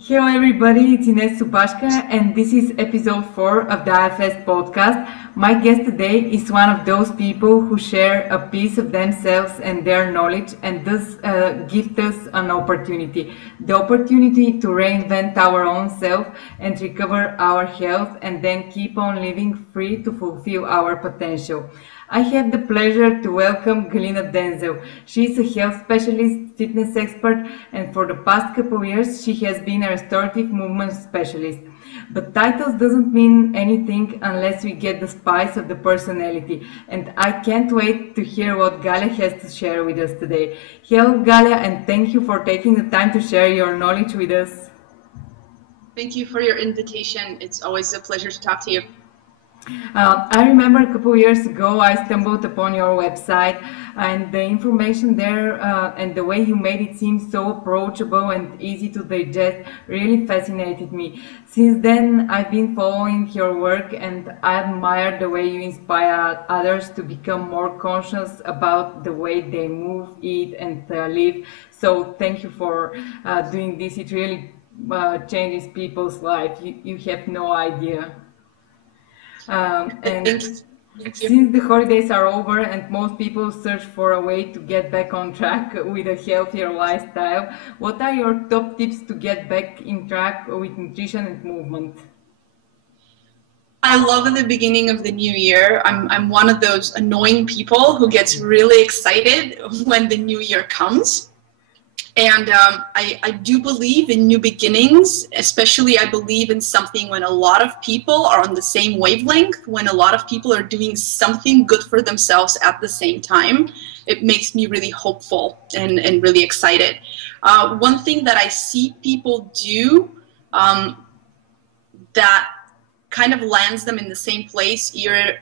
Hello everybody, it's Ines Supashka and this is episode 4 of the IFS podcast. My guest today is one of those people who share a piece of themselves and their knowledge and thus gift us an opportunity. The opportunity to reinvent our own self and recover our health and then keep on living free to fulfill our potential. I have the pleasure to welcome Galina Denzel. She is a health specialist, fitness expert, and for the past couple years, she has been a restorative movement specialist. But titles doesn't mean anything unless we get the spice of the personality. And I can't wait to hear what Galia has to share with us today. Hello, Galia, and thank you for taking the time to share your knowledge with us. Thank you for your invitation. It's always a pleasure to talk to you. I remember a couple years ago I stumbled upon your website and the information there and the way you made it seem so approachable and easy to digest really fascinated me. Since then I've been following your work and I admire the way you inspire others to become more conscious about the way they move, eat and live. So thank you for doing this. It really changes people's life. You have no idea. And since the holidays are over and most people search for a way to get back on track with a healthier lifestyle, what are your top tips to get back in track with nutrition and movement? I love at the beginning of the new year. I'm one of those annoying people who gets really excited when the new year comes. And I do believe in new beginnings, especially I believe in something when a lot of people are on the same wavelength, when a lot of people are doing something good for themselves at the same time. It makes me really hopeful and really excited. One thing that I see people do that kind of lands them in the same place year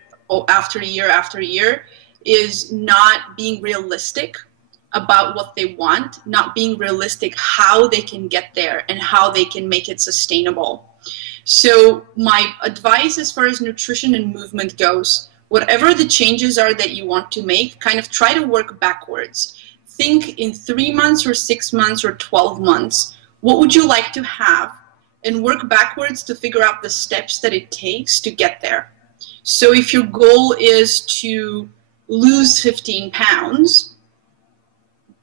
after year after year is not being realistic about what they want, not being realistic how they can get there and how they can make it sustainable. So my advice as far as nutrition and movement goes, whatever the changes are that you want to make, kind of try to work backwards. Think in 3 months or 6 months or 12 months, what would you like to have? And work backwards to figure out the steps that it takes to get there. So if your goal is to lose 15 pounds,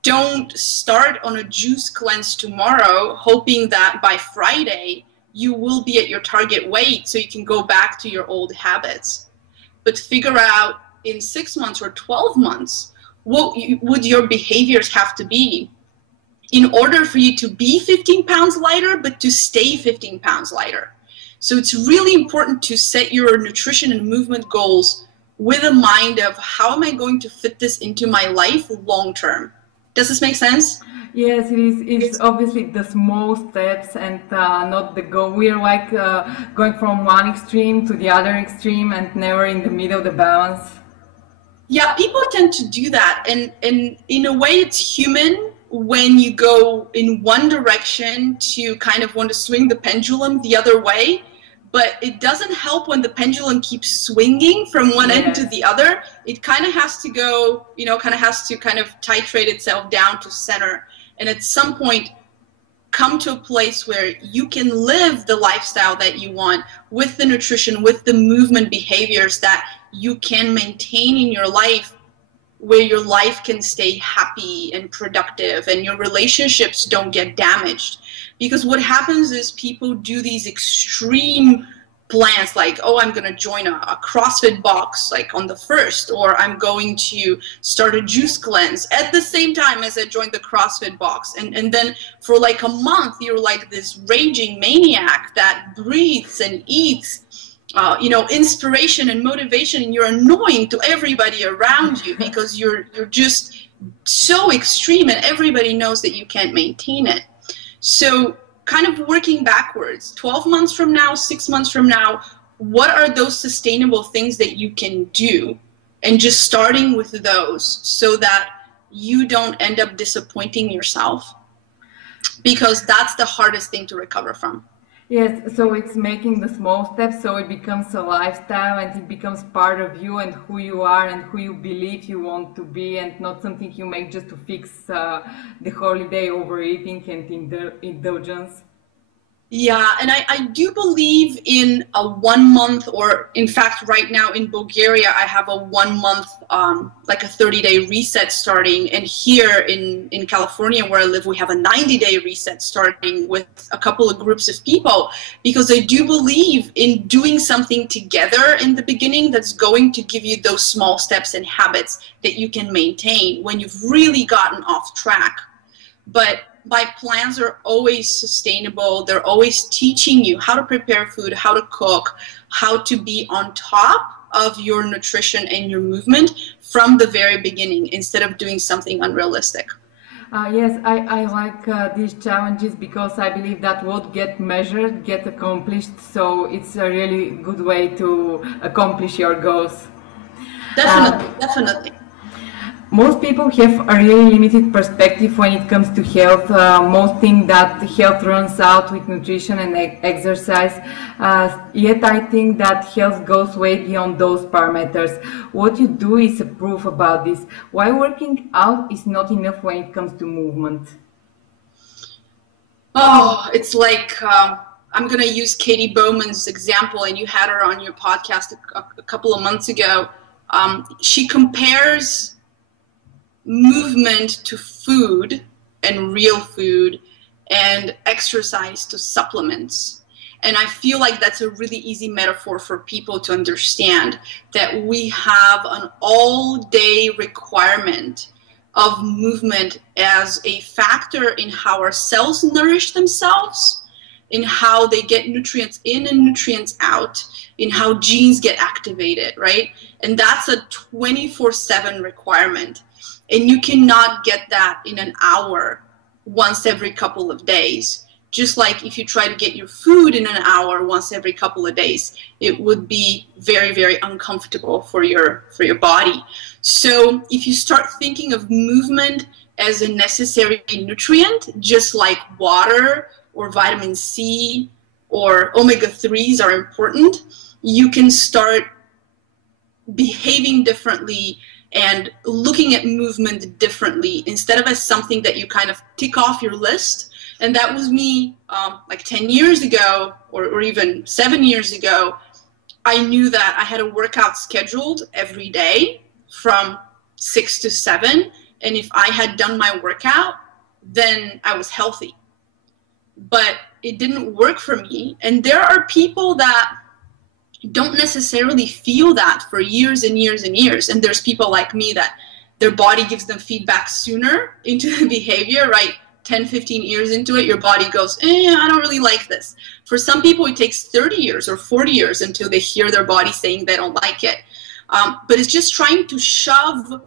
don't start on a juice cleanse tomorrow hoping that by Friday you will be at your target weight so you can go back to your old habits. But figure out in 6 months or 12 months, what would your behaviors have to be in order for you to be 15 pounds lighter, but to stay 15 pounds lighter. So it's really important to set your nutrition and movement goals with a mind of how am I going to fit this into my life long term? Does this make sense? Yes, it is. It's obviously the small steps and not the goal. We are like going from one extreme to the other extreme and never in the middle, the balance. Yeah, people tend to do that. And in a way, it's human when you go in one direction to kind of want to swing the pendulum the other way. But it doesn't help when the pendulum keeps swinging from one end to the other. It kind of has to go, kind of titrate itself down to center. And at some point, come to a place where you can live the lifestyle that you want with the nutrition, with the movement behaviors that you can maintain in your life, where your life can stay happy and productive and your relationships don't get damaged. Because what happens is people do these extreme plans like, oh, I'm going to join a CrossFit box like on the 1st, or I'm going to start a juice cleanse at the same time as I join the CrossFit box. And then for like a month, you're like this raging maniac that breathes and eats inspiration and motivation, and you're annoying to everybody around you because you're just so extreme and everybody knows that you can't maintain it. So kind of working backwards, 12 months from now, 6 months from now, what are those sustainable things that you can do? And just starting with those so that you don't end up disappointing yourself, because that's the hardest thing to recover from. Yes, so it's making the small steps so it becomes a lifestyle and it becomes part of you and who you are and who you believe you want to be, and not something you make just to fix the holiday overeating and indulgence. Yeah, and I do believe in a 1 month, or in fact, right now in Bulgaria, I have a 1 month, like a 30-day reset starting. And here in California, where I live, we have a 90-day reset starting with a couple of groups of people, because I do believe in doing something together in the beginning that's going to give you those small steps and habits that you can maintain when you've really gotten off track. But my plans are always sustainable. They're always teaching you how to prepare food, how to cook, how to be on top of your nutrition and your movement from the very beginning, instead of doing something unrealistic. Yes, I like these challenges, because I believe that what get measured get accomplished. So it's a really good way to accomplish your goals. Definitely. Most people have a really limited perspective when it comes to health. Most think that health runs out with nutrition and exercise. Yet I think that health goes way beyond those parameters. What you do is a proof about this. Why working out is not enough when it comes to movement? Oh, it's like, I'm going to use Katie Bowman's example, and you had her on your podcast a couple of months ago. She compares movement to food, and real food, and exercise to supplements. And I feel like that's a really easy metaphor for people to understand, that we have an all-day requirement of movement as a factor in how our cells nourish themselves, in how they get nutrients in and nutrients out, in how genes get activated, right? And that's a 24/7 requirement. And you cannot get that in an hour once every couple of days. Just like if you try to get your food in an hour once every couple of days, it would be very, very uncomfortable for your body. So if you start thinking of movement as a necessary nutrient, just like water or vitamin C or omega-3s are important, you can start behaving differently and looking at movement differently, instead of as something that you kind of tick off your list. And that was me like 10 years ago, or even 7 years ago. I knew that I had a workout scheduled every day from 6 to 7. And if I had done my workout, then I was healthy. But it didn't work for me. And there are people that don't necessarily feel that for years and years and years. And there's people like me that their body gives them feedback sooner into the behavior, right? 10, 15 years into it, your body goes, I don't really like this. For some people, it takes 30 years or 40 years until they hear their body saying they don't like it. But it's just trying to shove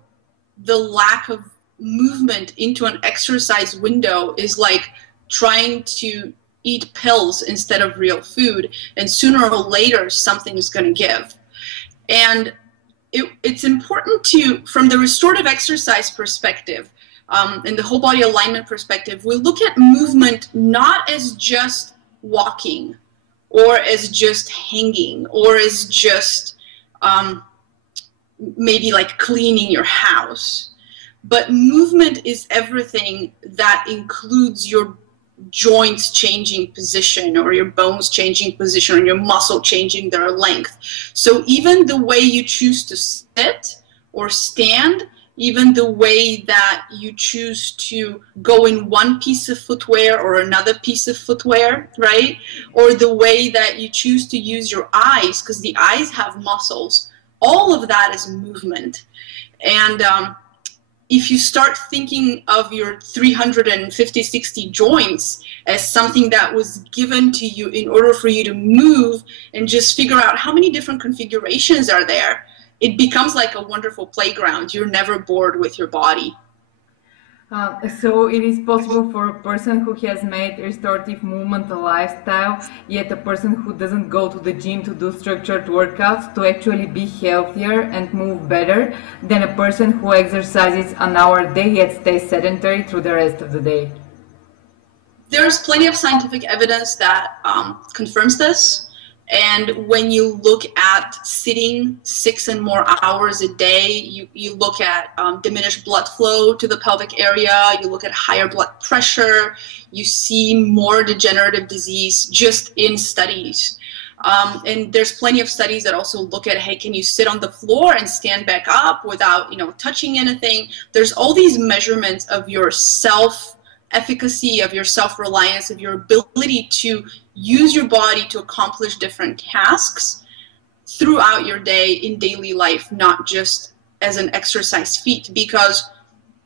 the lack of movement into an exercise window is like trying to eat pills instead of real food, and sooner or later something is going to give. And it's important to, from the restorative exercise perspective, and the whole body alignment perspective, we look at movement not as just walking, or as just hanging, or as just maybe like cleaning your house. But movement is everything that includes your joints changing position, or your bones changing position, or your muscle changing their length. So even the way you choose to sit or stand, even the way that you choose to go in one piece of footwear or another piece of footwear, right? Or the way that you choose to use your eyes, because the eyes have muscles, all of that is movement. And if you start thinking of your 350, 60 joints as something that was given to you in order for you to move, and just figure out how many different configurations are there, it becomes like a wonderful playground. You're never bored with your body. So it is possible for a person who has made restorative movement a lifestyle, yet a person who doesn't go to the gym to do structured workouts, to actually be healthier and move better than a person who exercises an hour a day yet stays sedentary through the rest of the day. There's plenty of scientific evidence that confirms this. And when you look at sitting 6 and more hours a day, you look at diminished blood flow to the pelvic area, you look at higher blood pressure, You see more degenerative disease just in studies. And there's plenty of studies that also look at, hey, can you sit on the floor and stand back up without, touching anything? There's all these measurements of your self-efficacy, of your self-reliance, of your ability to use your body to accomplish different tasks throughout your day in daily life, not just as an exercise feat. Because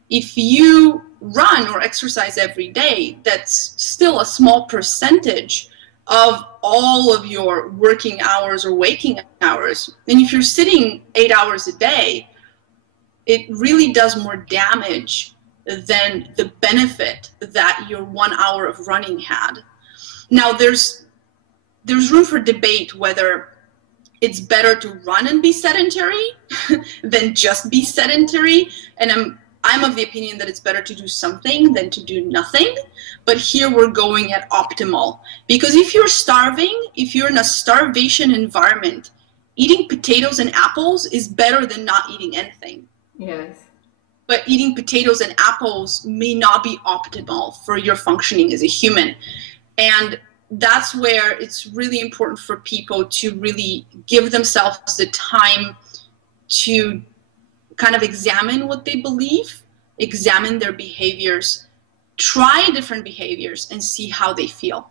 if you run or exercise every day, that's still a small percentage of all of your working hours or waking hours. And if you're sitting 8 hours a day, it really does more damage than the benefit that your 1 hour of running had. Now, there's room for debate whether it's better to run and be sedentary than just be sedentary. And I'm of the opinion that it's better to do something than to do nothing. But here we're going at optimal. Because if you're starving, if you're in a starvation environment, eating potatoes and apples is better than not eating anything. Yes. But eating potatoes and apples may not be optimal for your functioning as a human. And that's where it's really important for people to really give themselves the time to kind of examine what they believe, examine their behaviors, try different behaviors, and see how they feel.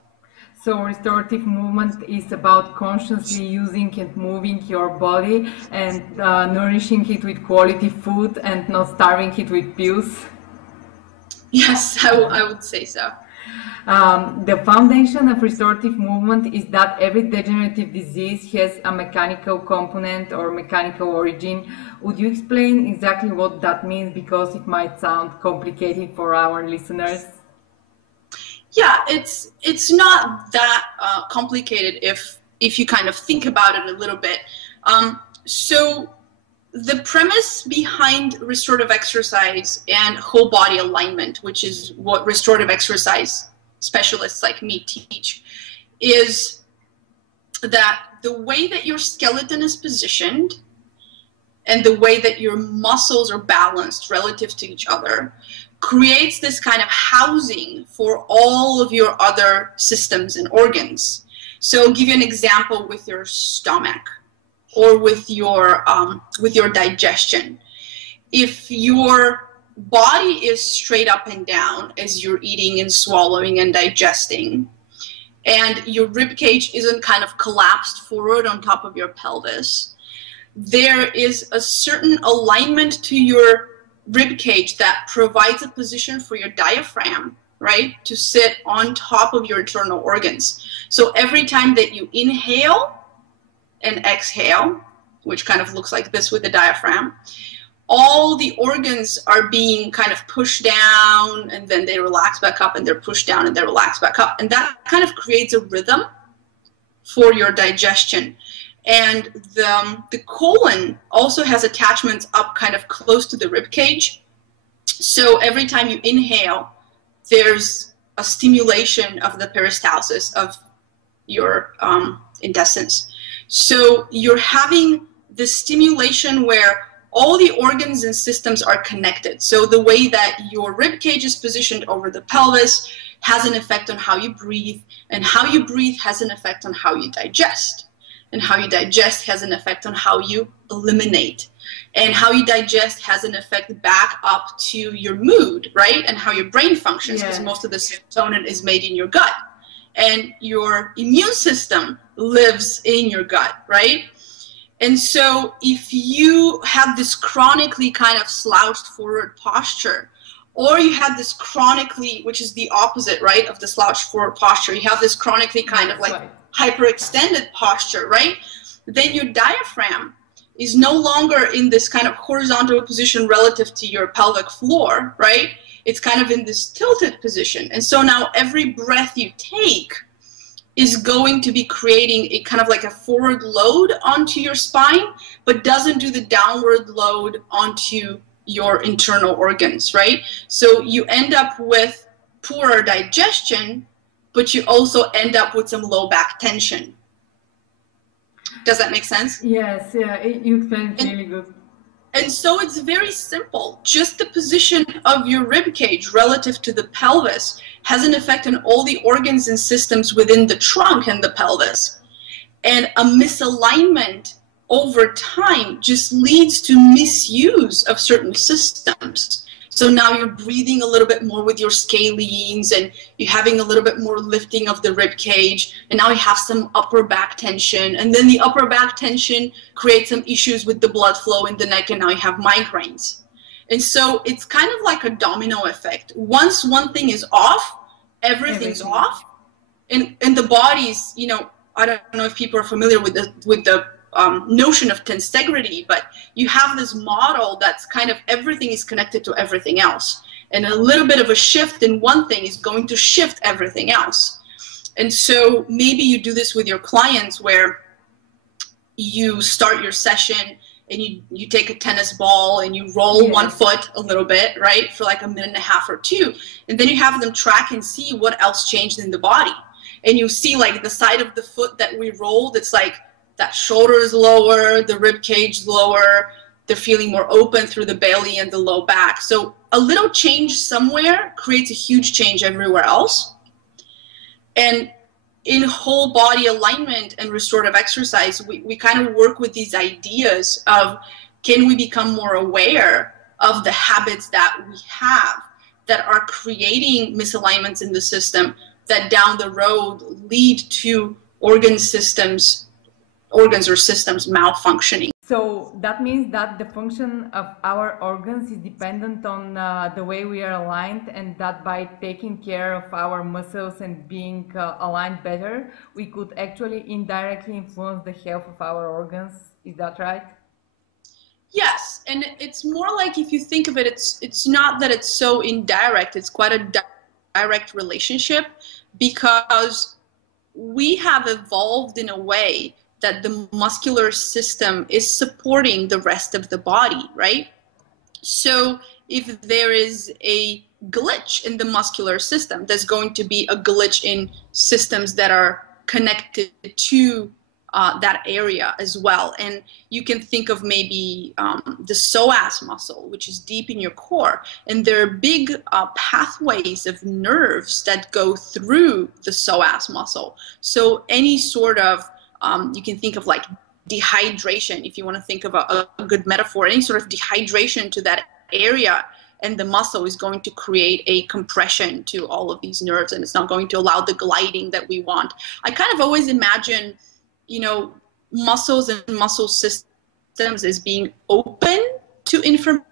So restorative movement is about consciously using and moving your body and nourishing it with quality food and not starving it with pills. Yes, I would say so. The foundation of restorative movement is that every degenerative disease has a mechanical component or mechanical origin. Would you explain exactly what that means, because it might sound complicated for our listeners? Yeah, it's not that complicated if you kind of think about it a little bit. So the premise behind restorative exercise and whole body alignment, which is what restorative exercise specialists like me teach, is that the way that your skeleton is positioned and the way that your muscles are balanced relative to each other creates this kind of housing for all of your other systems and organs. So I'll give you an example with your stomach or with your digestion. If your body is straight up and down as you're eating and swallowing and digesting, and your rib cage isn't kind of collapsed forward on top of your pelvis, there is a certain alignment to your rib cage that provides a position for your diaphragm, right, to sit on top of your internal organs. So every time that you inhale and exhale, which kind of looks like this with the diaphragm, all the organs are being kind of pushed down, and then they relax back up, and they're pushed down and they relax back up. And that kind of creates a rhythm for your digestion. And the colon also has attachments up kind of close to the rib cage. So every time you inhale, there's a stimulation of the peristalsis of your intestines. So you're having the stimulation where all the organs and systems are connected. So the way that your rib cage is positioned over the pelvis has an effect on how you breathe, and how you breathe has an effect on how you digest. And how you digest has an effect on how you eliminate. And how you digest has an effect back up to your mood, right? And how your brain functions, because most of the serotonin is made in your gut. And your immune system lives in your gut, right? And so if you have this chronically kind of slouched forward posture, or you have this chronically, which is the opposite, right, of the slouched forward posture, you have this chronically kind of like hyperextended posture, right, then your diaphragm is no longer in this kind of horizontal position relative to your pelvic floor, right? It's kind of in this tilted position. And so now every breath you take is going to be creating a kind of like a forward load onto your spine, but doesn't do the downward load onto your internal organs, right? So you end up with poorer digestion, but you also end up with some low back tension. Does that make sense? Yes, yeah, you explained really good. And so it's very simple. Just the position of your rib cage relative to the pelvis has an effect on all the organs and systems within the trunk and the pelvis. And a misalignment over time just leads to misuse of certain systems. So now you're breathing a little bit more with your scalenes, and you're having a little bit more lifting of the rib cage, and now you have some upper back tension, and then the upper back tension creates some issues with the blood flow in the neck, and now you have migraines. And so it's kind of like a domino effect. Once one thing is off, everything's off, and the body's, you know, I don't know if people are familiar with the notion of tensegrity, but you have this model that's kind of everything is connected to everything else, and a little bit of a shift in one thing is going to shift everything else. And so maybe you do this with your clients, where you start your session and you take a tennis ball and you roll one foot a little bit, right, for like a minute and a half or two, and then you have them track and see what else changed in the body. And you see, like, the side of the foot that we rolled, it's like that shoulder is lower, the rib cage is lower, they're feeling more open through the belly and the low back. So a little change somewhere creates a huge change everywhere else. And in whole body alignment and restorative exercise, we kind of work with these ideas of, can we become more aware of the habits that we have that are creating misalignments in the system that down the road lead to organs or systems malfunctioning. So that means that the function of our organs is dependent on the way we are aligned, and that by taking care of our muscles and being aligned better, we could actually indirectly influence the health of our organs. Is that right? Yes, and it's more like, if you think of it, it's not that it's so indirect, it's quite a direct relationship, because we have evolved in a way that the muscular system is supporting the rest of the body, right? So if there is a glitch in the muscular system, there's going to be a glitch in systems that are connected to that area as well. And you can think of maybe the psoas muscle, which is deep in your core, and there are big pathways of nerves that go through the psoas muscle. So any sort of you can think of like dehydration, if you want to think of a good metaphor, any sort of dehydration to that area, and the muscle is going to create a compression to all of these nerves, and it's not going to allow the gliding that we want. I kind of always imagine, you know, muscles and muscle systems as being open to information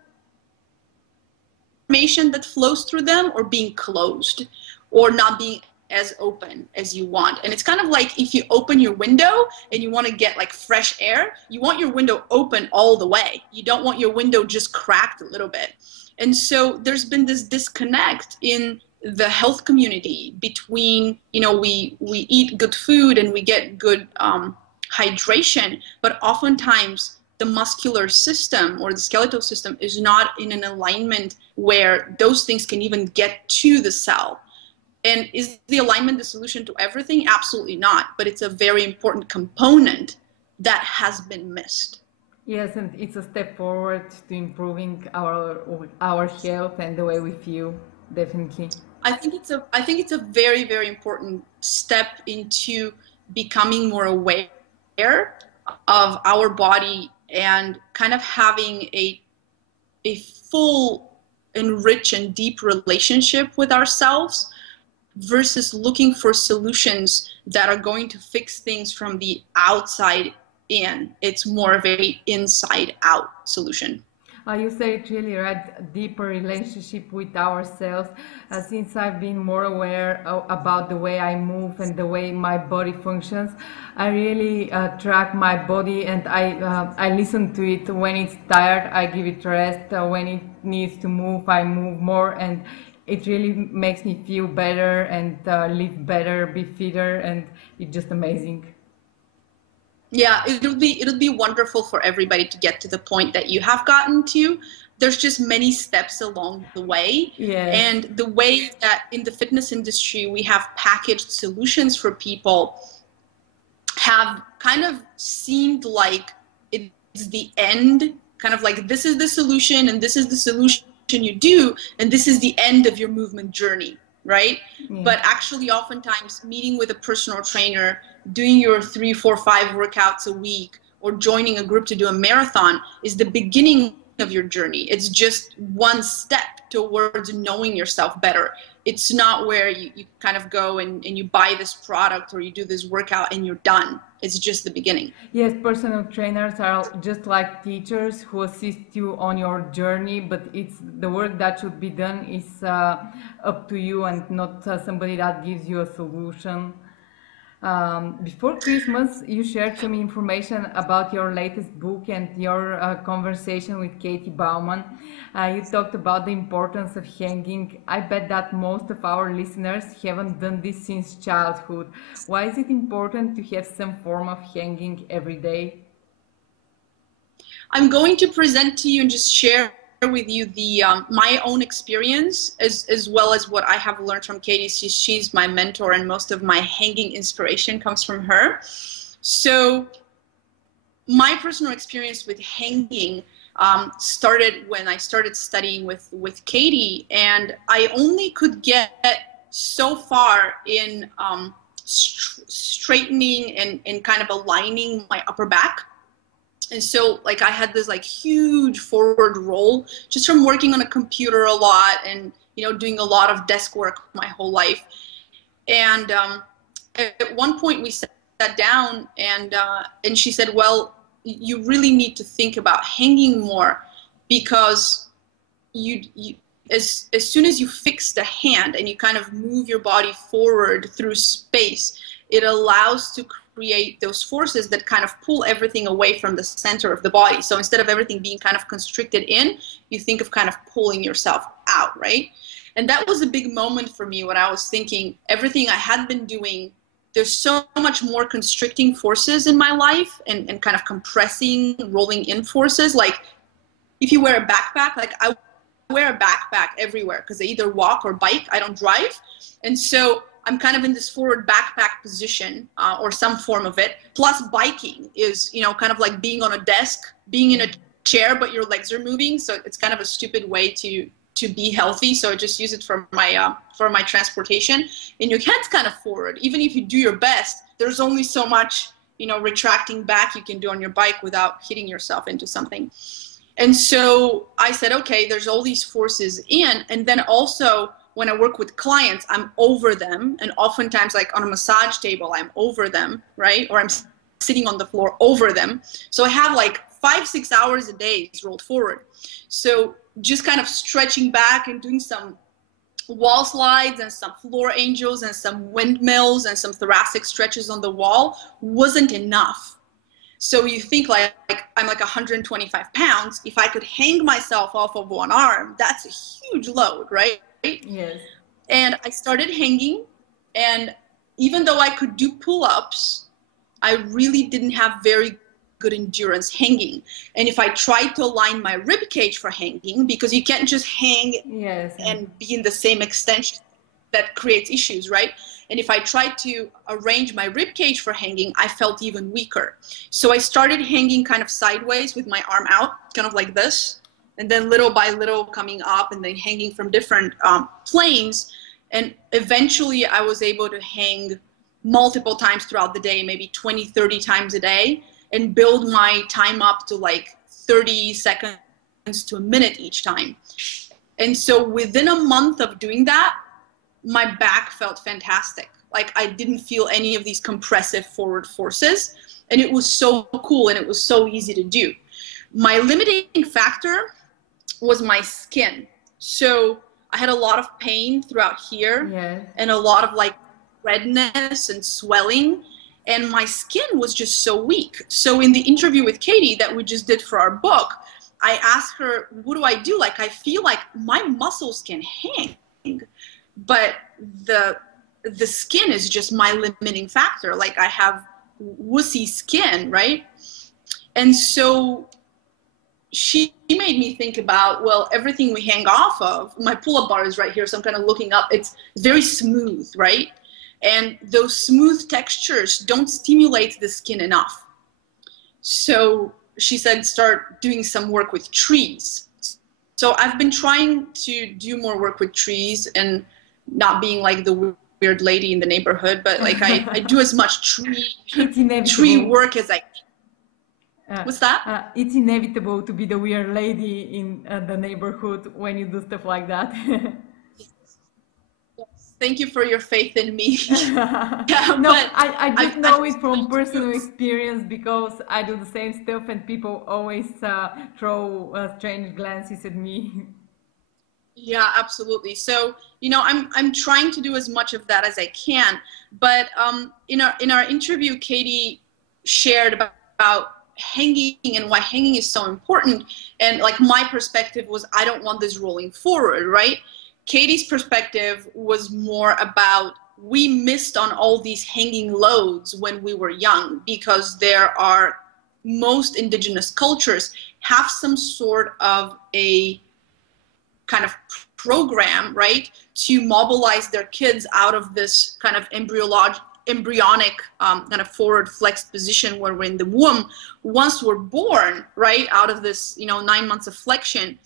that flows through them, or being closed, or not being as open as you want. And it's kind of like, if you open your window and you want to get like fresh air, you want your window open all the way. You don't want your window just cracked a little bit. And so there's been this disconnect in the health community between, you know, we eat good food and we get good hydration, but oftentimes the muscular system or the skeletal system is not in an alignment where those things can even get to the cell. And is the alignment the solution to everything? Absolutely not. But it's a very important component that has been missed. Yes, and it's a step forward to improving our health and the way we feel, definitely. I think it's a very, very important step into becoming more aware of our body and kind of having a full and rich and deep relationship with ourselves, versus looking for solutions that are going to fix things from the outside in. It's more of a inside out solution. You say it really right, deeper relationship with ourselves. Since I've been more aware about the way I move and the way my body functions, I really track my body, and I listen to it. When it's tired, I give it rest. When it needs to move, I move more, and it really makes me feel better and live better, be fitter, and it's just amazing. Yeah, it'll be wonderful for everybody to get to the point that you have gotten to. There's just many steps along the way. Yes. And the way that in the fitness industry we have packaged solutions for people have kind of seemed like it's the end kind of like, this is the solution and this is the solution you do, and this is the end of your movement journey, right? Yeah. But actually oftentimes meeting with a personal trainer, doing your 3, 4, 5 workouts a week, or joining a group to do a marathon is the beginning of your journey. It's just one step towards knowing yourself better. It's not where you kind of go and you buy this product or you do this workout and you're done. It's just the beginning. Yes, personal trainers are just like teachers who assist you on your journey, but it's the work that should be done is up to you and not somebody that gives you a solution. Before Christmas, you shared some information about your latest book and your conversation with Katie Bauman. You talked about the importance of hanging. I bet that most of our listeners haven't done this since childhood. Why is it important to have some form of hanging every day? I'm going to present to you and just share with you the my own experience as well as what I have learned from Katie. She's my mentor, and most of my hanging inspiration comes from her. So my personal experience with hanging started when I started studying with Katie, and I only could get so far in straightening and kind of aligning my upper back. And so like I had this like huge forward roll just from working on a computer a lot and, you know, doing a lot of desk work my whole life. And at one point we sat down and she said, well, you really need to think about hanging more, because as soon as you fix the hand and you kind of move your body forward through space, it allows to create those forces that kind of pull everything away from the center of the body. So instead of everything being kind of constricted in, you think of kind of pulling yourself out, right? And that was a big moment for me when I was thinking everything I had been doing, there's so much more constricting forces in my life and kind of compressing, rolling in forces. Like if you wear a backpack, like I wear a backpack everywhere because I either walk or bike, I don't drive. And so I'm kind of in this forward backpack position or some form of it. Plus biking is, you know, kind of like being on a desk, being in a chair, but your legs are moving. So it's kind of a stupid way to be healthy. So I just use it for my transportation. And your head's kind of forward. Even if you do your best, there's only so much, you know, retracting back you can do on your bike without hitting yourself into something. And so I said, okay, there's all these forces in. And then also when I work with clients, I'm over them. And oftentimes like on a massage table, I'm over them, right? Or I'm sitting on the floor over them. So I have like 5-6 hours a day rolled forward. So just kind of stretching back and doing some wall slides and some floor angels and some windmills and some thoracic stretches on the wall wasn't enough. So you think like I'm like 125 pounds. If I could hang myself off of one arm, that's a huge load, right? Yes. And I started hanging, and even though I could do pull-ups, I really didn't have very good endurance hanging. And if I tried to align my rib cage for hanging, because you can't just hang and be in the same extension, that creates issues, right? And if I tried to arrange my rib cage for hanging, I felt even weaker. So I started hanging kind of sideways with my arm out, kind of like this, and then little by little coming up and then hanging from different planes. And eventually I was able to hang multiple times throughout the day, maybe 20, 30 times a day, and build my time up to like 30 seconds to a minute each time. And so within a month of doing that, my back felt fantastic. Like I didn't feel any of these compressive forward forces, and it was so cool and it was so easy to do. My limiting factor was my skin. So I had a lot of pain throughout here and a lot of like redness and swelling, and my skin was just so weak. So in the interview with Katie that we just did for our book, I asked her, what do I do? Like I feel like my muscles can hang, but the skin is just my limiting factor. Like I have wussy skin, right? And so she made me think about, well, everything we hang off of, my pull-up bar is right here, so I'm kind of looking up, it's very smooth, right? And those smooth textures don't stimulate the skin enough. So she said start doing some work with trees. So I've been trying to do more work with trees and not being like the weird lady in the neighborhood, but like I do as much tree work as I can. What's that? It's inevitable to be the weird lady in the neighborhood when you do stuff like that. Thank you for your faith in me. Yeah, no, I just know it from personal experience because I do the same stuff and people always throw strange glances at me. Yeah, absolutely. So, you know, I'm trying to do as much of that as I can. But in our interview, Katie shared about hanging and why hanging is so important. And like my perspective was, I don't want this rolling forward, right? Katie's perspective was more about we missed on all these hanging loads when we were young because most indigenous cultures have some sort of a kind of program, right, to mobilize their kids out of this kind of embryonic kind of forward flexed position where we're in the womb. Once we're born, right, out of this, 9 months of flexion,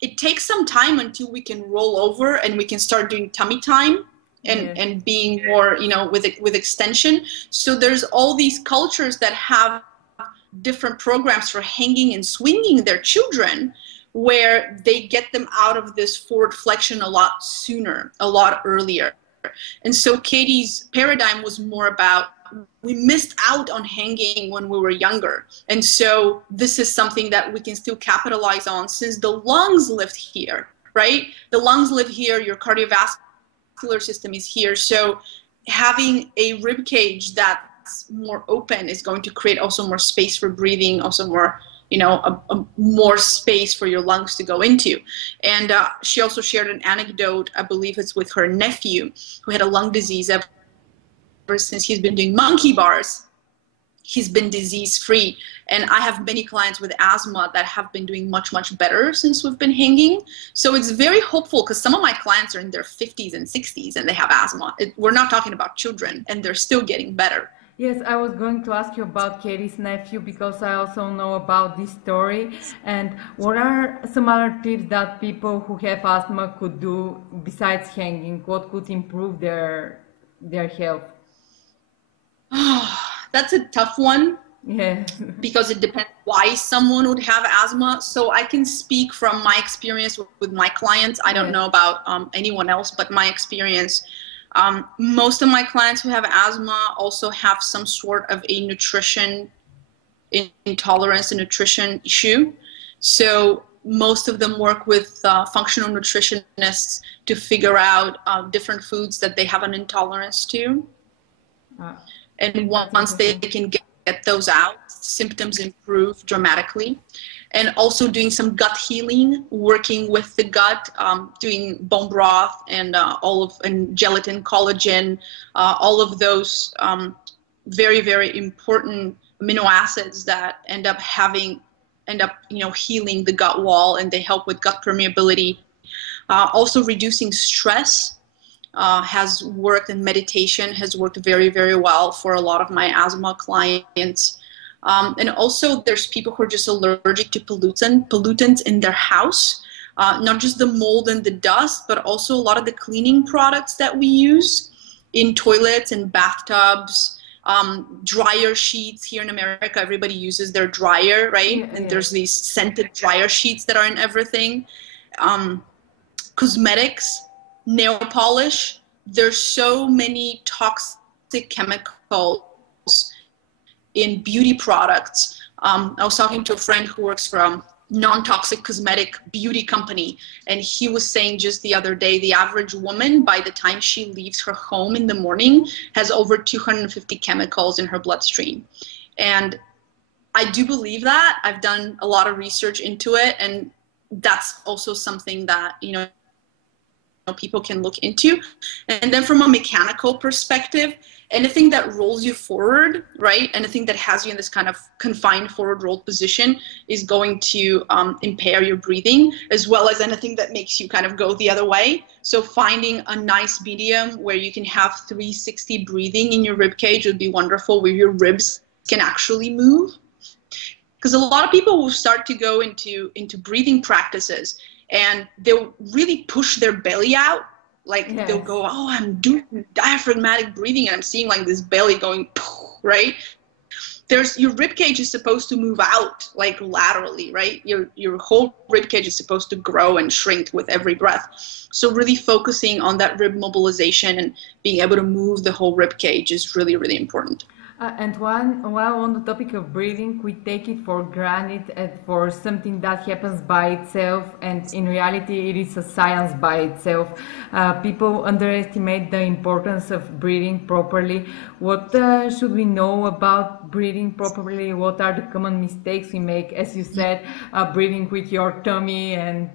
it takes some time until we can roll over and we can start doing tummy time and being more, with extension. So there's all these cultures that have different programs for hanging and swinging their children where they get them out of this forward flexion a lot sooner, a lot earlier. And so Katie's paradigm was more about we missed out on hanging when we were younger. And so this is something that we can still capitalize on since the lungs live here, right? The lungs live here, your cardiovascular system is here. So having a rib cage that's more open is going to create also more space for breathing, also more, more space for your lungs to go into. And she also shared an anecdote, I believe it's with her nephew who had a lung disease. Ever since he's been doing monkey bars, he's been disease-free. And I have many clients with asthma that have been doing much, much better since we've been hanging. So it's very hopeful because some of my clients are in their 50s and 60s and they have asthma. We're not talking about children and they're still getting better. Yes, I was going to ask you about Katie's nephew because I also know about this story. And what are some other tips that people who have asthma could do besides hanging? What could improve their health? That's a tough one. Yeah. Because it depends why someone would have asthma. So I can speak from my experience with my clients. I don't know about anyone else, but my experience. Most of my clients who have asthma also have some sort of a nutrition intolerance and nutrition issue. So most of them work with functional nutritionists to figure out different foods that they have an intolerance to. And once they can get those out, symptoms improve dramatically. And also doing some gut healing, working with the gut, doing bone broth and and gelatin, collagen, all of those very, very important amino acids that end up healing the gut wall, and they help with gut permeability. Also reducing stress has worked, and meditation has worked very, very well for a lot of my asthma clients. And also there's people who are just allergic to pollutants in their house, not just the mold and the dust, but also a lot of the cleaning products that we use in toilets and bathtubs, dryer sheets. Here in America, everybody uses their dryer, right? And there's these scented dryer sheets that are in everything. Cosmetics, nail polish, there's so many toxic chemicals in beauty products. I was talking to a friend who works for a non-toxic cosmetic beauty company, and he was saying just the other day, the average woman, by the time she leaves her home in the morning, has over 250 chemicals in her bloodstream. And I do believe that. I've done a lot of research into it, and that's also something that, people can look into. And then from a mechanical perspective, anything that rolls you forward, right? Anything that has you in this kind of confined forward rolled position is going to impair your breathing, as well as anything that makes you kind of go the other way. So finding a nice medium where you can have 360 breathing in your rib cage would be wonderful, where your ribs can actually move. Because a lot of people will start to go into breathing practices and they'll really push their belly out. Like Yes. they'll go, oh, I'm doing diaphragmatic breathing and I'm seeing like this belly going, right? Your rib cage is supposed to move out like laterally, right? Your whole rib cage is supposed to grow and shrink with every breath. So really focusing on that rib mobilization and being able to move the whole rib cage is really, really important. And while on the topic of breathing, we take it for granted and for something that happens by itself, and in reality, it is a science by itself. People underestimate the importance of breathing properly. What should we know about breathing properly? What are the common mistakes we make? As you said, breathing with your tummy and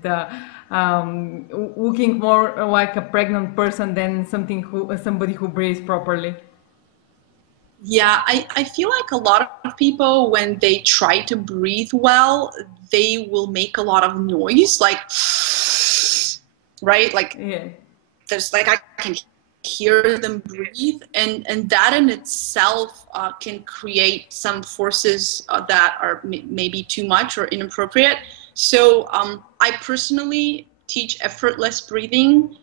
looking more like a pregnant person than somebody who breathes properly. Yeah, I feel like a lot of people, when they try to breathe well, they will make a lot of noise, like, right? Like, yeah. There's like, I can hear them breathe, and that in itself can create some forces that are maybe too much or inappropriate. So I personally teach effortless breathing.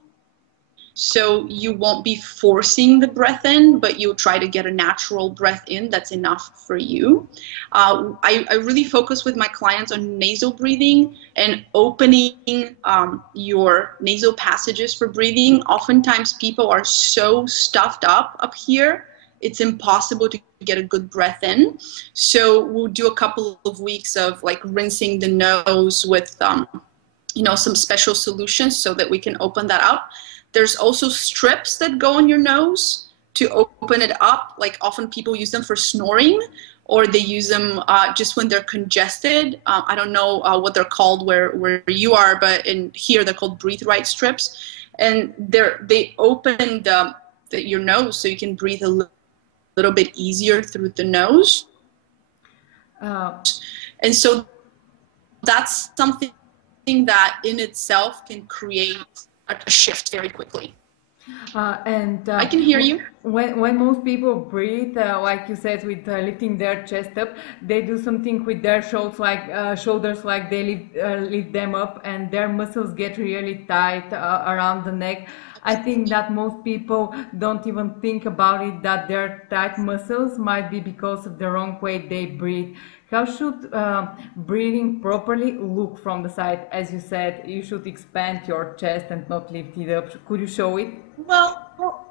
So you won't be forcing the breath in, but you'll try to get a natural breath in that's enough for you. I really focus with my clients on nasal breathing and opening your nasal passages for breathing. Oftentimes people are so stuffed up here, it's impossible to get a good breath in. So we'll do a couple of weeks of like rinsing the nose with some special solutions so that we can open that up. There's also strips that go on your nose to open it up. Like often people use them for snoring, or they use them just when they're congested. I don't know what they're called where you are, but in here they're called breathe right strips. And they open your nose so you can breathe a little bit easier through the nose. And so that's something that in itself can create a shift very quickly. I can hear you. When most people breathe, like you said, with lifting their chest up, they do something with their shoulders, like they lift them up, and their muscles get really tight around the neck. I think that most people don't even think about it, that their tight muscles might be because of the wrong way they breathe. How should breathing properly look from the side? As you said, you should expand your chest and not lift it up. Could you show it? Well,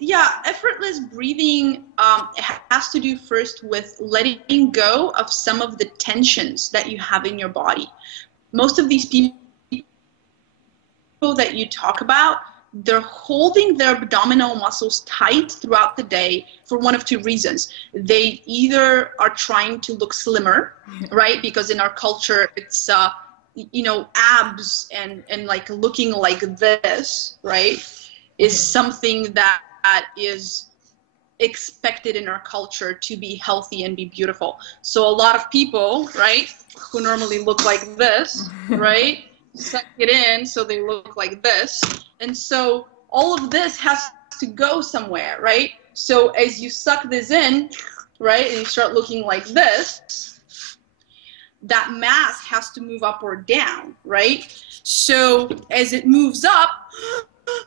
yeah, effortless breathing has to do first with letting go of some of the tensions that you have in your body. Most of these people that you talk about, they're holding their abdominal muscles tight throughout the day for one of two reasons. They either are trying to look slimmer, right? Because in our culture, it's, abs and like looking like this, right? Is something that is expected in our culture to be healthy and be beautiful. So a lot of people, right, who normally look like this, right? Suck it in so they look like this. And so all of this has to go somewhere, right? So as you suck this in, right, and you start looking like this, that mass has to move up or down, right? So as it moves up,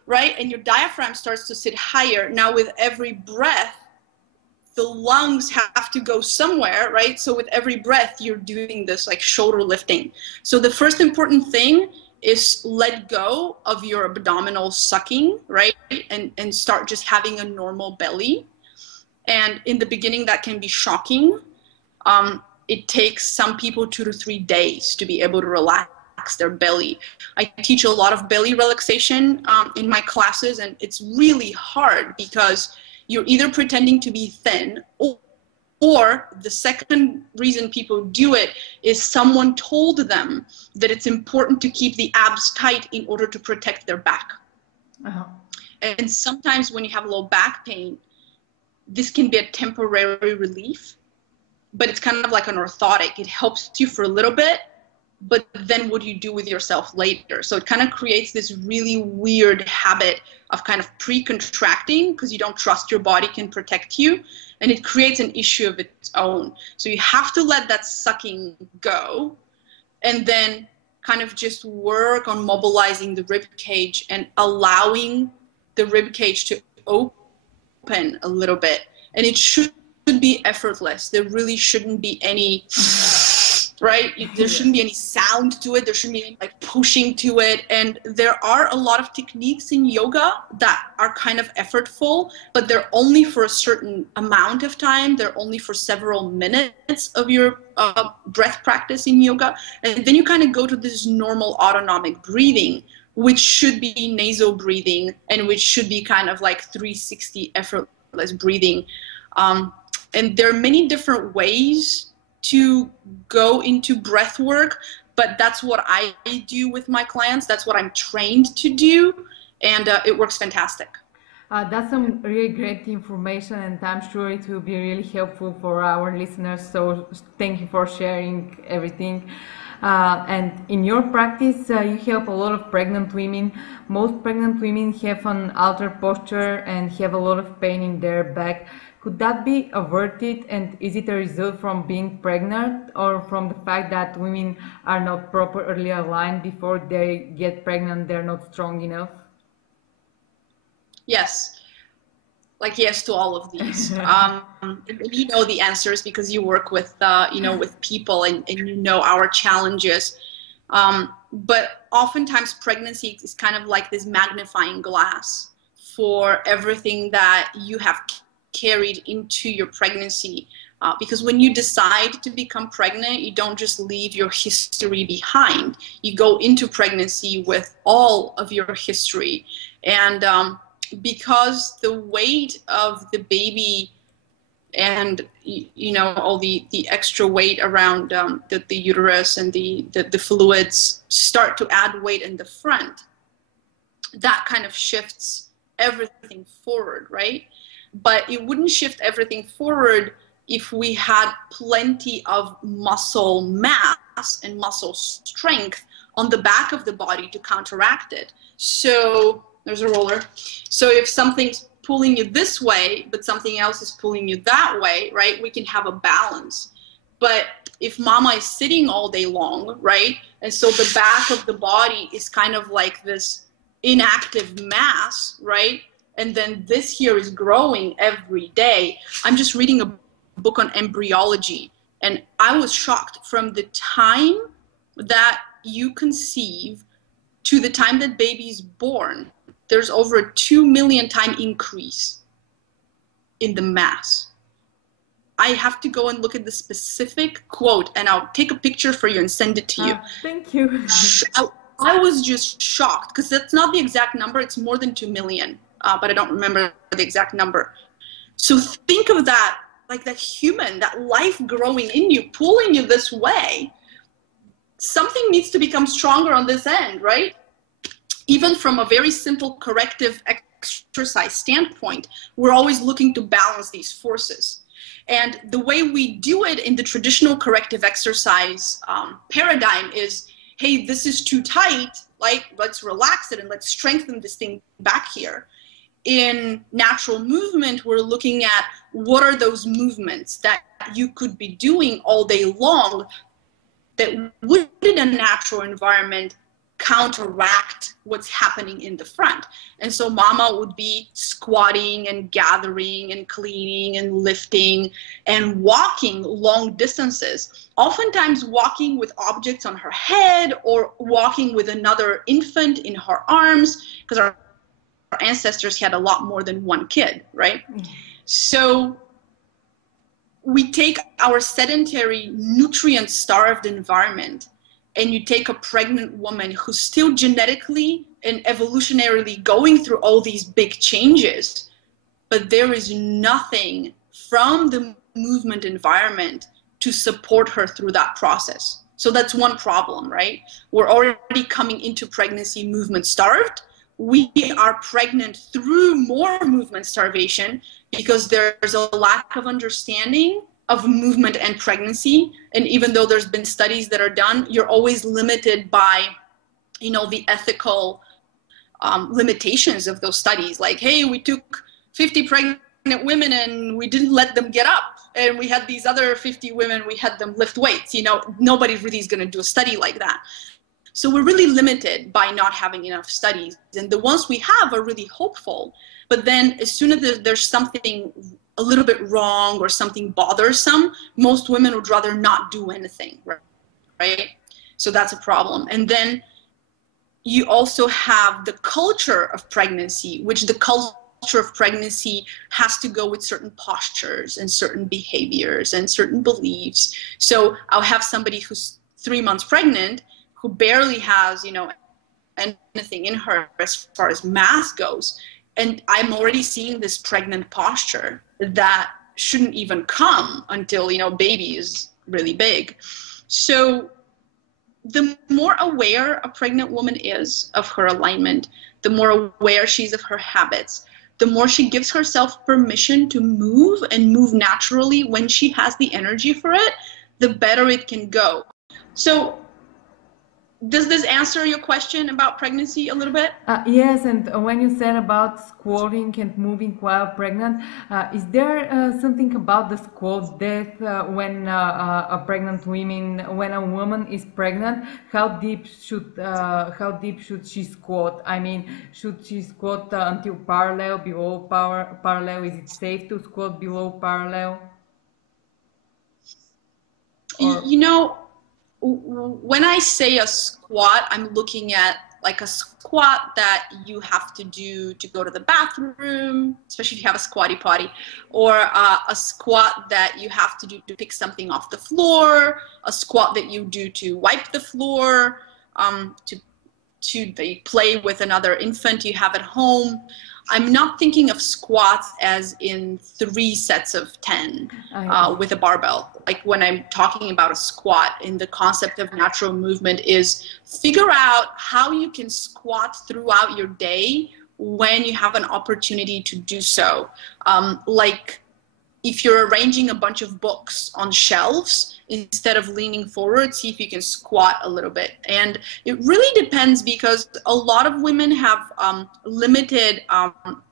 right, and your diaphragm starts to sit higher, now with every breath, the lungs have to go somewhere, right? So with every breath, you're doing this like shoulder lifting. So the first important thing is let go of your abdominal sucking, right? And start just having a normal belly. And in the beginning, that can be shocking. It takes some people 2 to 3 days to be able to relax their belly. I teach a lot of belly relaxation in my classes, and it's really hard because you're either pretending to be thin, or the second reason people do it is someone told them that it's important to keep the abs tight in order to protect their back. Uh-huh. And sometimes when you have low back pain, this can be a temporary relief, but it's kind of like an orthotic. It helps you for a little bit, but then what do you do with yourself later? So it kind of creates this really weird habit of kind of pre-contracting because you don't trust your body can protect you, and it creates an issue of its own. So you have to let that sucking go, and then kind of just work on mobilizing the rib cage and allowing the rib cage to open a little bit. And it should be effortless. There really shouldn't be any, right? There shouldn't be any sound to it. There shouldn't be any like pushing to it. And there are a lot of techniques in yoga that are kind of effortful, but they're only for a certain amount of time. They're only for several minutes of your breath practice in yoga. And then you kind of go to this normal autonomic breathing, which should be nasal breathing and which should be kind of like 360 effortless breathing. And there are many different ways to go into breath work, but that's what I do with my clients. That's what I'm trained to do, and it works fantastic. That's some really great information, and I'm sure it will be really helpful for our listeners. So thank you for sharing everything. And in your practice, you help a lot of pregnant women. Most pregnant women have an altered posture and have a lot of pain in their back. Could that be averted, and is it a result from being pregnant or from the fact that women are not properly aligned before they get pregnant, they're not strong enough? Yes, like yes to all of these. You know the answers because you work with, with people and you know our challenges. But oftentimes pregnancy is kind of like this magnifying glass for everything that you have carried into your pregnancy, because when you decide to become pregnant, you don't just leave your history behind. You go into pregnancy with all of your history, and because the weight of the baby and all the extra weight around the uterus and the fluids start to add weight in the front, that kind of shifts everything forward, right? But it wouldn't shift everything forward if we had plenty of muscle mass and muscle strength on the back of the body to counteract it. So there's a roller. So if something's pulling you this way, but something else is pulling you that way, right, we can have a balance. But if mama is sitting all day long, right, and so the back of the body is kind of like this inactive mass, right, and then this here is growing every day. I'm just reading a book on embryology, and I was shocked from the time that you conceive to the time that baby is born. There's over a 2 million time increase in the mass. I have to go and look at the specific quote, and I'll take a picture for you and send it to you. Thank you. I was just shocked because that's not the exact number. It's more than 2 million. But I don't remember the exact number. So think of that, like that human, that life growing in you, pulling you this way. Something needs to become stronger on this end, right? Even from a very simple corrective exercise standpoint, we're always looking to balance these forces. And the way we do it in the traditional corrective exercise paradigm is, hey, this is too tight, like let's relax it and let's strengthen this thing back here. In natural movement, we're looking at what are those movements that you could be doing all day long that would, in a natural environment, counteract what's happening in the front. And so mama would be squatting and gathering and cleaning and lifting and walking long distances, oftentimes walking with objects on her head or walking with another infant in her arms, because our ancestors had a lot more than one kid, right? So we take our sedentary, nutrient-starved environment, and you take a pregnant woman who's still genetically and evolutionarily going through all these big changes, but there is nothing from the movement environment to support her through that process. So that's one problem, right? We're already coming into pregnancy movement starved. We are pregnant through more movement starvation because there's a lack of understanding of movement and pregnancy. And even though there's been studies that are done, you're always limited by, you know, the ethical limitations of those studies. Like, hey, we took 50 pregnant women and we didn't let them get up. And we had these other 50 women, we had them lift weights. You know, nobody really is going to do a study like that. So we're really limited by not having enough studies. And the ones we have are really hopeful. But then as soon as there's something a little bit wrong or something bothersome, most women would rather not do anything, right? So that's a problem. And then you also have the culture of pregnancy, which the culture of pregnancy has to go with certain postures and certain behaviors and certain beliefs. So I'll have somebody who's 3 months pregnant who barely has, you know, anything in her as far as mass goes. And I'm already seeing this pregnant posture that shouldn't even come until, you know, baby is really big. So the more aware a pregnant woman is of her alignment, the more aware she's of her habits, the more she gives herself permission to move and move naturally when she has the energy for it, the better it can go. So does this answer your question about pregnancy a little bit? Yes, and when you said about squatting and moving while pregnant, is there something about the squat death when a pregnant when a woman is pregnant? How deep should she squat? I mean, should she squat until parallel, below parallel? Is it safe to squat below parallel? You know, when I say a squat, I'm looking at like a squat that you have to do to go to the bathroom, especially if you have a squatty potty, or a squat that you have to do to pick something off the floor, a squat that you do to wipe the floor, to play with another infant you have at home. I'm not thinking of squats as in 3 sets of 10 with a barbell. Like when I'm talking about a squat, in the concept of natural movement is figure out how you can squat throughout your day when you have an opportunity to do so. Like if you're arranging a bunch of books on shelves, instead of leaning forward, see if you can squat a little bit. And it really depends, because a lot of women have limited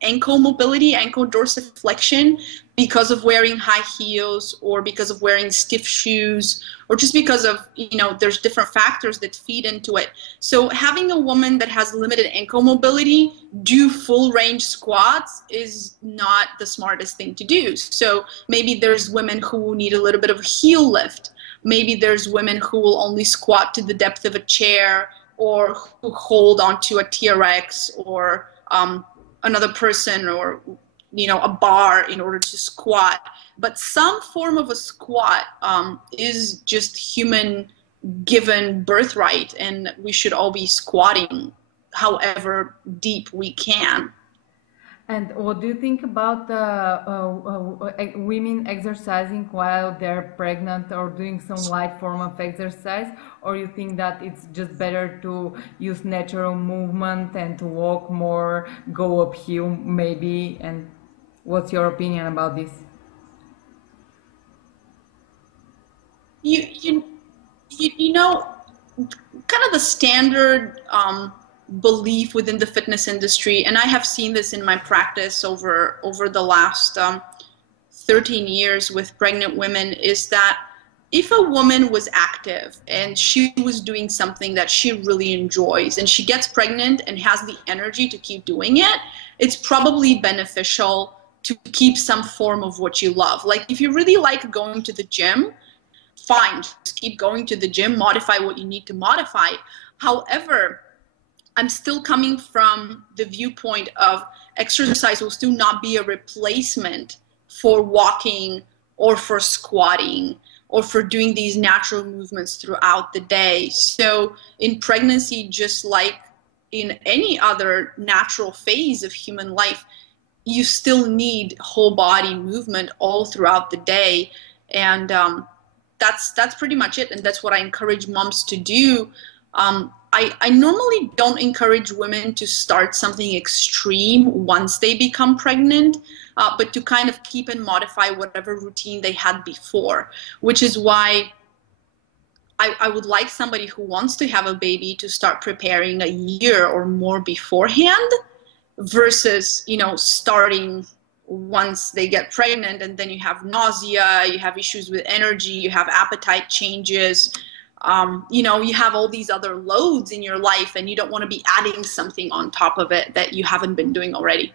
ankle mobility, ankle dorsiflexion, because of wearing high heels or because of wearing stiff shoes, or just because of, you know, there's different factors that feed into it. So having a woman that has limited ankle mobility do full range squats is not the smartest thing to do. So maybe there's women who need a little bit of a heel lift. Maybe there's women who will only squat to the depth of a chair, or who hold onto a TRX or another person, or, you know, a bar in order to squat. But some form of a squat is just human given birthright, and we should all be squatting however deep we can. And what do you think about women exercising while they're pregnant, or doing some light form of exercise? Or you think that it's just better to use natural movement and to walk more, go uphill maybe? And what's your opinion about this? You know, kind of the standard belief within the fitness industry, and I have seen this in my practice over the last 13 years with pregnant women, is that if a woman was active and she was doing something that she really enjoys, and she gets pregnant and has the energy to keep doing it, it's probably beneficial to keep some form of what you love. Like if you really like going to the gym, fine, just keep going to the gym, modify what you need to modify. However, I'm still coming from the viewpoint of exercise will still not be a replacement for walking or for squatting or for doing these natural movements throughout the day. So in pregnancy, just like in any other natural phase of human life, you still need whole body movement all throughout the day. And that's pretty much it. And that's what I encourage moms to do. I normally don't encourage women to start something extreme once they become pregnant, but to kind of keep and modify whatever routine they had before, which is why I would like somebody who wants to have a baby to start preparing a year or more beforehand versus, you know, starting once they get pregnant and then you have nausea, you have issues with energy, you have appetite changes, you know, you have all these other loads in your life and you don't want to be adding something on top of it that you haven't been doing already.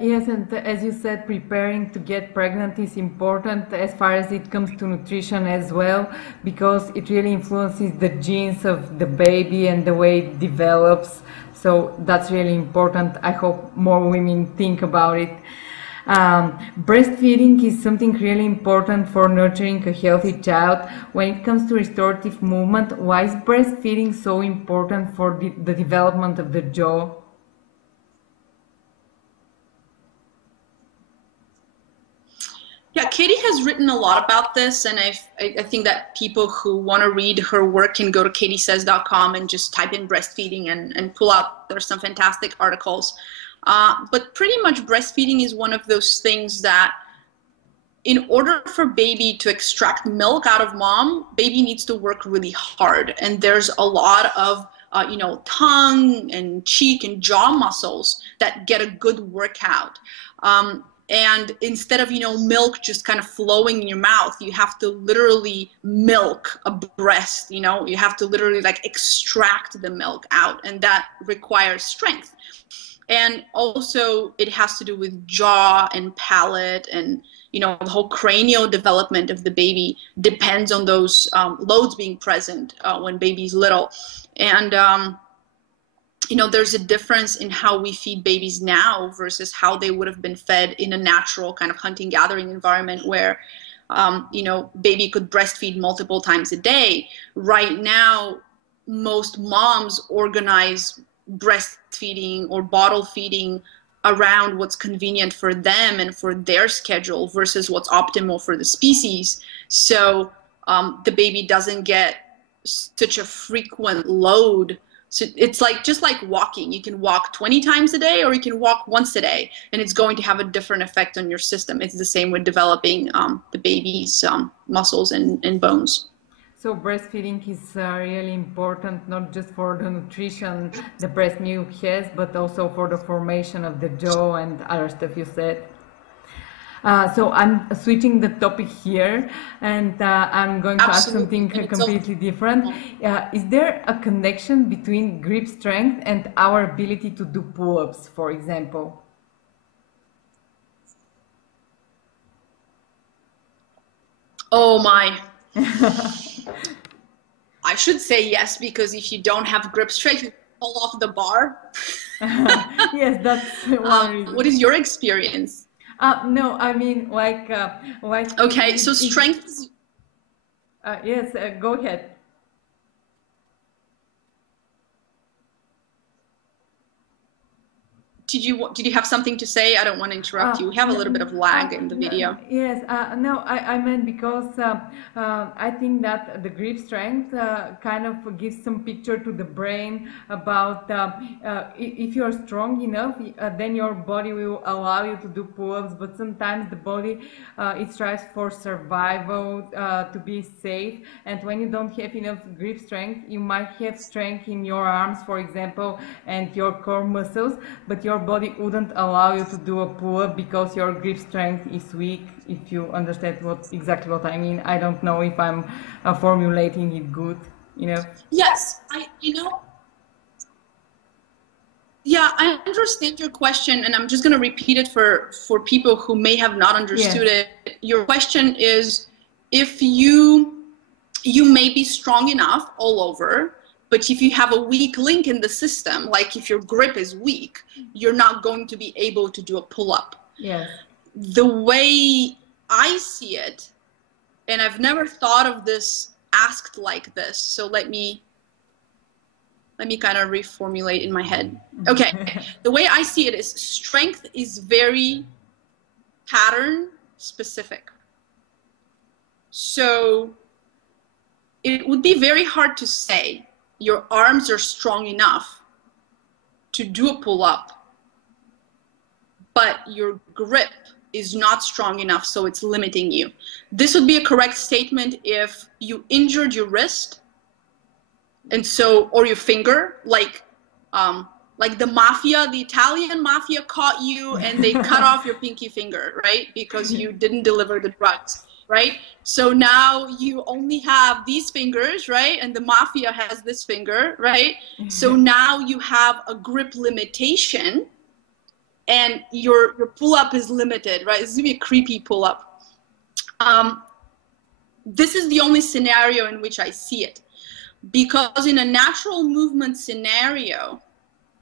Yes, and as you said, preparing to get pregnant is important as far as it comes to nutrition as well, because it really influences the genes of the baby and the way it develops. So that's really important. I hope more women think about it. Breastfeeding is something really important for nurturing a healthy child. When it comes to restorative movement, why is breastfeeding so important for the development of the jaw? Yeah, Katie has written a lot about this, and I think that people who want to read her work can go to katiesays.com and just type in breastfeeding and pull out, there's some fantastic articles. But pretty much breastfeeding is one of those things that in order for baby to extract milk out of mom, baby needs to work really hard. And there's a lot of you know, tongue and cheek and jaw muscles that get a good workout. And instead of, you know, milk just kind of flowing in your mouth, you have to literally milk a breast, you know, you have to literally like extract the milk out, and that requires strength. And also it has to do with jaw and palate, and, you know, the whole cranial development of the baby depends on those loads being present when baby's little. And you know, there's a difference in how we feed babies now versus how they would have been fed in a natural kind of hunting gathering environment where, you know, baby could breastfeed multiple times a day. Right now, most moms organize breastfeeding or bottle feeding around what's convenient for them and for their schedule versus what's optimal for the species. So the baby doesn't get such a frequent load. So it's like just like walking. You can walk 20 times a day or you can walk once a day, and it's going to have a different effect on your system. It's the same with developing the baby's muscles and bones. So breastfeeding is really important, not just for the nutrition the breast milk has, but also for the formation of the jaw and other stuff you said. So I'm switching the topic here, and I'm going to ask something completely different. Is there a connection between grip strength and our ability to do pull-ups, for example? Oh my. I should say yes, because if you don't have grip strength, you fall off the bar. Yes, that's one reason. What is your experience? No, I mean like okay, so strength is yes, go ahead. Did you have something to say? I don't want to interrupt you. We have a little bit of lag in the video. Yes, no, I meant because I think that the grip strength kind of gives some picture to the brain about if you're strong enough, then your body will allow you to do pull-ups, but sometimes the body it strives for survival, to be safe, and when you don't have enough grip strength, you might have strength in your arms, for example, and your core muscles, but your body wouldn't allow you to do a pull-up because your grip strength is weak, if you understand exactly what I mean. I don't know if I'm formulating it good, you know? Yes, yeah, I understand your question, and I'm just going to repeat it for people who may have not understood it. Your question is, if you may be strong enough all over, but if you have a weak link in the system, like if your grip is weak, you're not going to be able to do a pull-up. Yes. The way I see it, and I've never thought of this asked like this, so let me kind of reformulate in my head. Okay, the way I see it is strength is very pattern specific. So it would be very hard to say, your arms are strong enough to do a pull-up, but your grip is not strong enough, so it's limiting you. This would be a correct statement if you injured your wrist, and so, or your finger, like the mafia, the Italian mafia caught you and they cut off your pinky finger, right? Because you didn't deliver the drugs, right? So now you only have these fingers, right? And the mafia has this finger, right? So now you have a grip limitation and your pull-up is limited, right? This is gonna be a creepy pull-up. This is the only scenario in which I see it. Because in a natural movement scenario,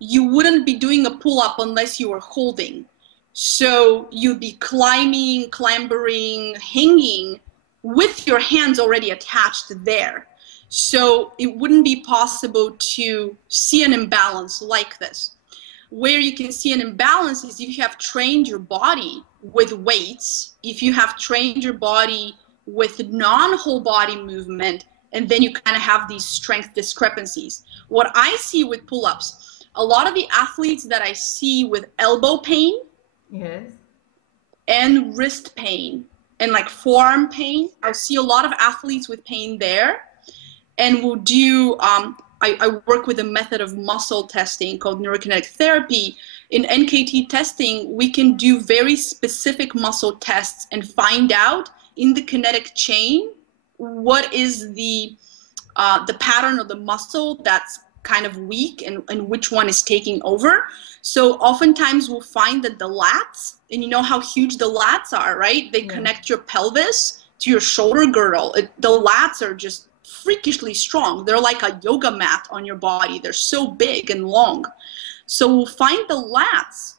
you wouldn't be doing a pull-up unless you were holding. So you'd be climbing, clambering, hanging with your hands already attached there. So it wouldn't be possible to see an imbalance like this. Where you can see an imbalance is if you have trained your body with weights, if you have trained your body with non-whole body movement, and then you kind of have these strength discrepancies. What I see with pull-ups, a lot of the athletes that I see with elbow pain, yes, and wrist pain, and like forearm pain, I see a lot of athletes with pain there, and we'll do, I work with a method of muscle testing called neurokinetic therapy. In NKT testing, we can do very specific muscle tests and find out in the kinetic chain what is the pattern of the muscle that's kind of weak and which one is taking over. So oftentimes we'll find that the lats, and you know how huge the lats are, right? They connect your pelvis to your shoulder girdle. The lats are just freakishly strong. They're like a yoga mat on your body. They're so big and long. So we'll find the lats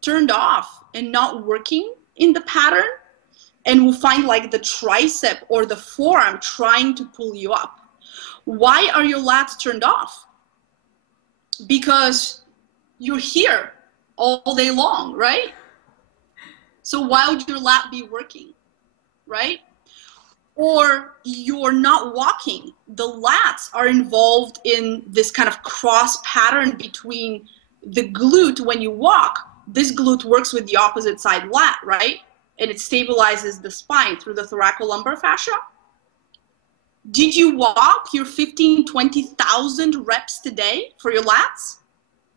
turned off and not working in the pattern. And we'll find like the tricep or the forearm trying to pull you up. Why are your lats turned off? Because you're here all day long, right? So why would your lat be working, right? Or you're not walking. The lats are involved in this kind of cross pattern between the glute. When you walk, this glute works with the opposite side lat, right? And it stabilizes the spine through the thoracolumbar fascia. Did you walk your 15, 20,000 reps today for your lats?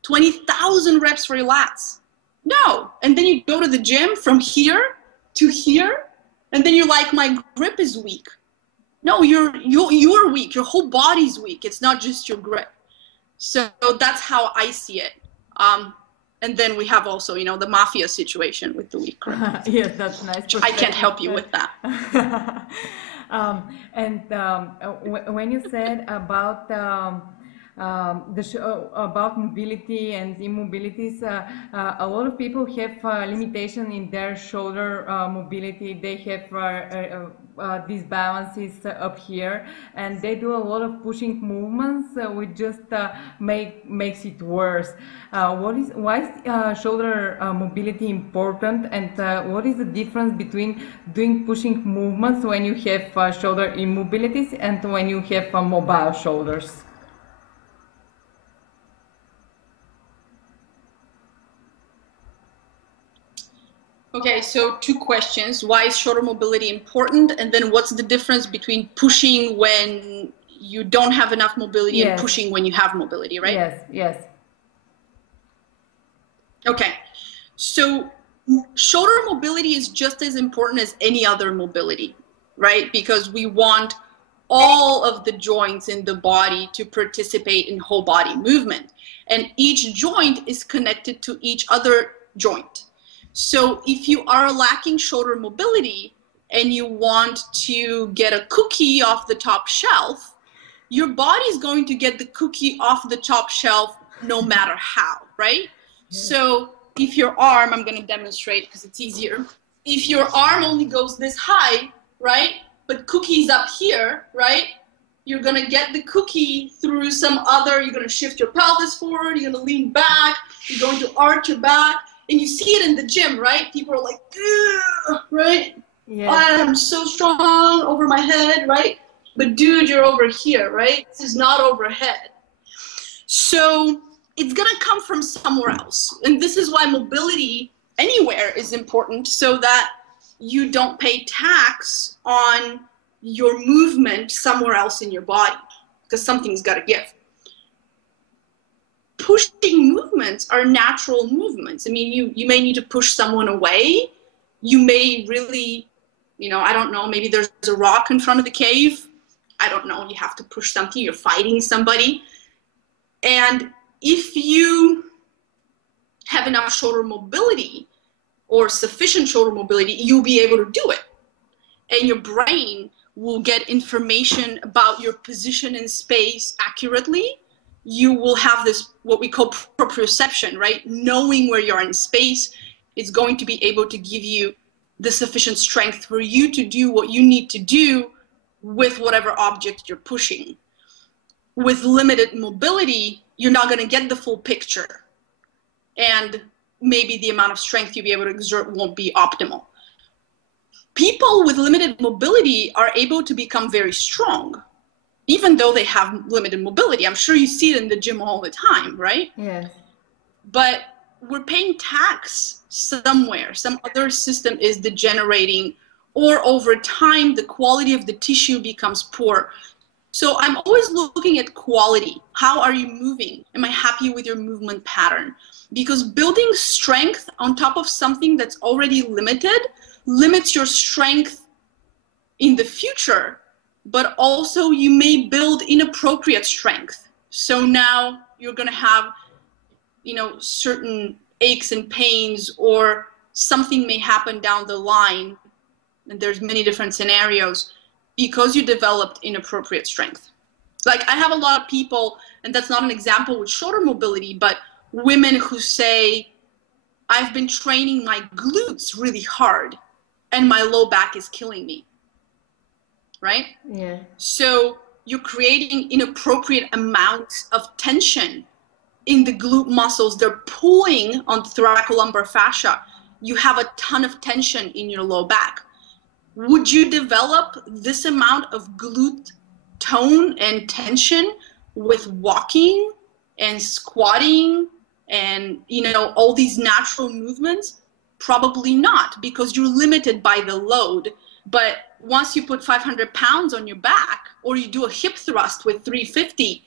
20,000 reps for your lats? No. And then you go to the gym from here to here, and then you're like, my grip is weak. No, you're weak. Your whole body's weak. It's not just your grip. So that's how I see it. And then we have also, you know, the mafia situation with the weak grip. Yes, that's nice. I can't help you with that. When you said about about mobility and immobilities, a lot of people have limitation in their shoulder mobility. They have disbalances up here, and they do a lot of pushing movements, which just makes it worse. Why is shoulder mobility important, and what is the difference between doing pushing movements when you have shoulder immobilities and when you have mobile shoulders? Okay, so two questions. Why is shoulder mobility important? And then what's the difference between pushing when you don't have enough mobility and pushing when you have mobility, right? Yes, yes. Okay, so shoulder mobility is just as important as any other mobility, right? Because we want all of the joints in the body to participate in whole body movement. And each joint is connected to each other joint. So if you are lacking shoulder mobility and you want to get a cookie off the top shelf, your body is going to get the cookie off the top shelf no matter how, right? So if your arm, I'm going to demonstrate because it's easier. If your arm only goes this high, right, but cookie's up here, right, you're going to get the cookie through some other, you're going to shift your pelvis forward, you're going to lean back, you're going to arch your back. And you see it in the gym, right? People are like, right? Yeah. I'm so strong over my head, right? But dude, you're over here, right? This is not overhead. So it's going to come from somewhere else. And this is why mobility anywhere is important, so that you don't pay tax on your movement somewhere else in your body, because something's got to give. Pushing movements are natural movements. I mean, you may need to push someone away. You may really, I don't know, maybe there's a rock in front of the cave. I don't know, you have to push something, you're fighting somebody. And if you have enough shoulder mobility or sufficient shoulder mobility, you'll be able to do it. And your brain will get information about your position in space accurately. You will have this, what we call proprioception, right? Knowing where you are in space, it's going to be able to give you the sufficient strength for you to do what you need to do with whatever object you're pushing. With limited mobility, you're not going to get the full picture. And maybe the amount of strength you'll be able to exert won't be optimal. People with limited mobility are able to become very strong, even though they have limited mobility. I'm sure you see it in the gym all the time, right? Yes. But we're paying tax somewhere. Some other system is degenerating, or over time, the quality of the tissue becomes poor. So I'm always looking at quality. How are you moving? Am I happy with your movement pattern? Because building strength on top of something that's already limited limits your strength in the future, but also you may build inappropriate strength. So now you're going to have, certain aches and pains, or something may happen down the line. And there's many different scenarios because you developed inappropriate strength. Like, I have a lot of people, and that's not an example with shoulder mobility, but women who say, I've been training my glutes really hard and my low back is killing me, right? Yeah. So you're creating inappropriate amounts of tension in the glute muscles. They're pulling on thoracolumbar fascia. You have a ton of tension in your low back. Would you develop this amount of glute tone and tension with walking and squatting and, all these natural movements? Probably not, because you're limited by the load. But once you put 500 pounds on your back, or you do a hip thrust with 350,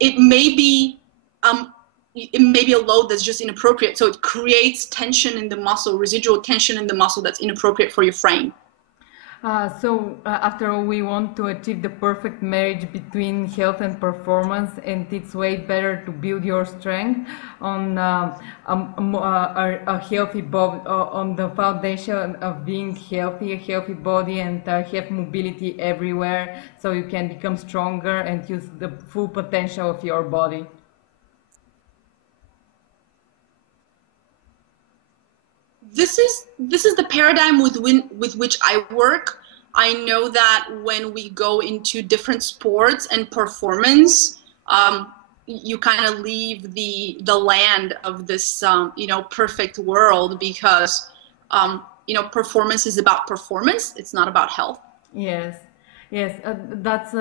it may be a load that's just inappropriate. So it creates tension in the muscle, residual tension in the muscle that's inappropriate for your frame. After all, we want to achieve the perfect marriage between health and performance, and it's way better to build your strength on a healthy body, on the foundation of being healthy, a healthy body, and have mobility everywhere, so you can become stronger and use the full potential of your body. This is the paradigm with which I work. I know that when we go into different sports and performance, you kind of leave the land of this perfect world, because performance is about performance. It's not about health. Yes. Yes, that's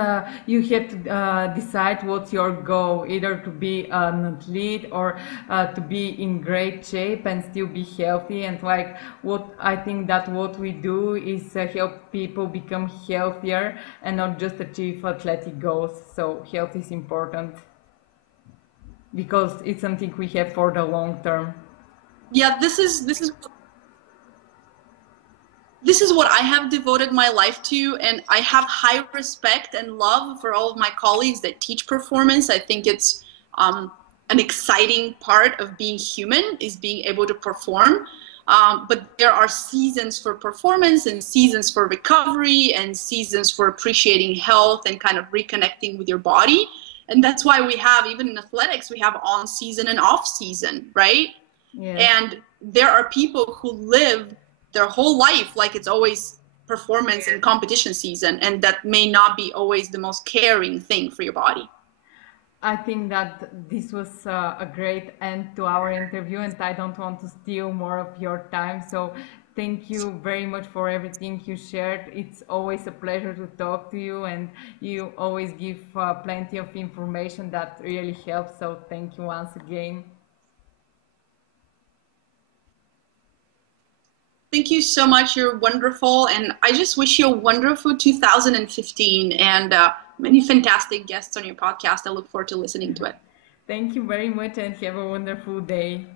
you have to decide what's your goal, either to be an athlete or to be in great shape and still be healthy. And like, what I think that what we do is help people become healthier and not just achieve athletic goals. So health is important because it's something we have for the long term. Yeah, this is what I have devoted my life to, and I have high respect and love for all of my colleagues that teach performance. I think it's an exciting part of being human, is being able to perform. But there are seasons for performance and seasons for recovery and seasons for appreciating health and kind of reconnecting with your body. And that's why we have, even in athletics, we have on season and off season, right? Yeah. And there are people who live their whole life like it's always performance and competition season, and that may not be always the most caring thing for your body. I think that this was a great end to our interview, and I don't want to steal more of your time. So Thank you very much for everything you shared. It's always a pleasure to talk to you, and you always give plenty of information that really helps. So thank you once again. Thank you so much. You're wonderful. And I just wish you a wonderful 2015 and many fantastic guests on your podcast. I look forward to listening to it. Thank you very much and have a wonderful day.